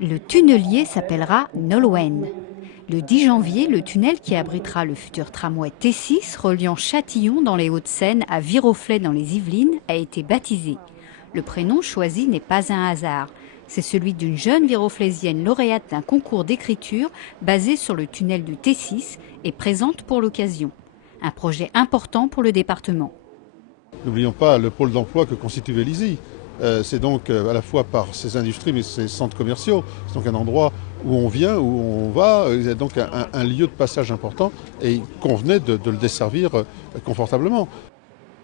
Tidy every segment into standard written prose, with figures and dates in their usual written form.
Le tunnelier s'appellera Nolwenn. Le 10 janvier, le tunnel qui abritera le futur tramway T6 reliant Châtillon dans les Hauts-de-Seine à Viroflay dans les Yvelines a été baptisé. Le prénom choisi n'est pas un hasard. C'est celui d'une jeune viroflaysienne lauréate d'un concours d'écriture basé sur le tunnel du T6 et présente pour l'occasion. Un projet important pour le département. N'oublions pas le pôle d'emploi que constitue Vélizy. C'est donc à la fois par ces industries mais ces centres commerciaux. C'est donc un endroit où on vient, où on va. Il y a donc un lieu de passage important et il convenait de le desservir confortablement.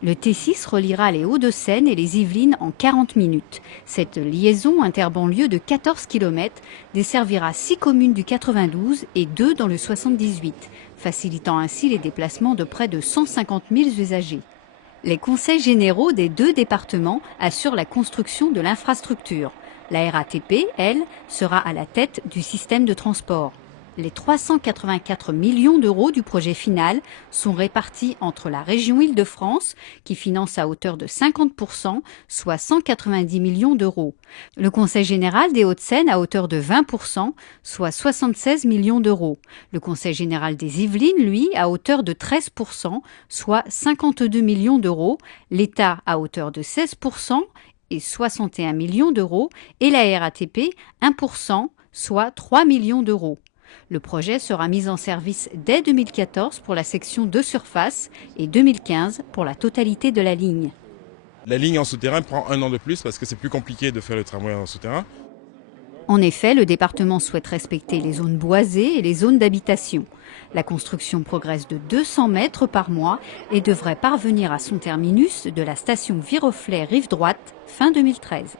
Le T6 reliera les Hauts-de-Seine et les Yvelines en 40 minutes. Cette liaison interbanlieue de 14 km desservira 6 communes du 92 et 2 dans le 78, facilitant ainsi les déplacements de près de 150 000 usagers. Les conseils généraux des 2 départements assurent la construction de l'infrastructure. La RATP, elle, sera à la tête du système de transport. Les 384 millions d'euros du projet final sont répartis entre la région Île-de-France, qui finance à hauteur de 50%, soit 190 millions d'euros. Le Conseil général des Hauts-de-Seine à hauteur de 20%, soit 76 millions d'euros. Le Conseil général des Yvelines, lui, à hauteur de 13%, soit 52 millions d'euros. L'État à hauteur de 16% et 61 millions d'euros. Et la RATP, 1%, soit 3 millions d'euros. Le projet sera mis en service dès 2014 pour la section de surface et 2015 pour la totalité de la ligne. La ligne en souterrain prend 1 an de plus parce que c'est plus compliqué de faire le tramway en souterrain. En effet, le département souhaite respecter les zones boisées et les zones d'habitation. La construction progresse de 200 mètres par mois et devrait parvenir à son terminus de la station Viroflay Rive Droite fin 2013.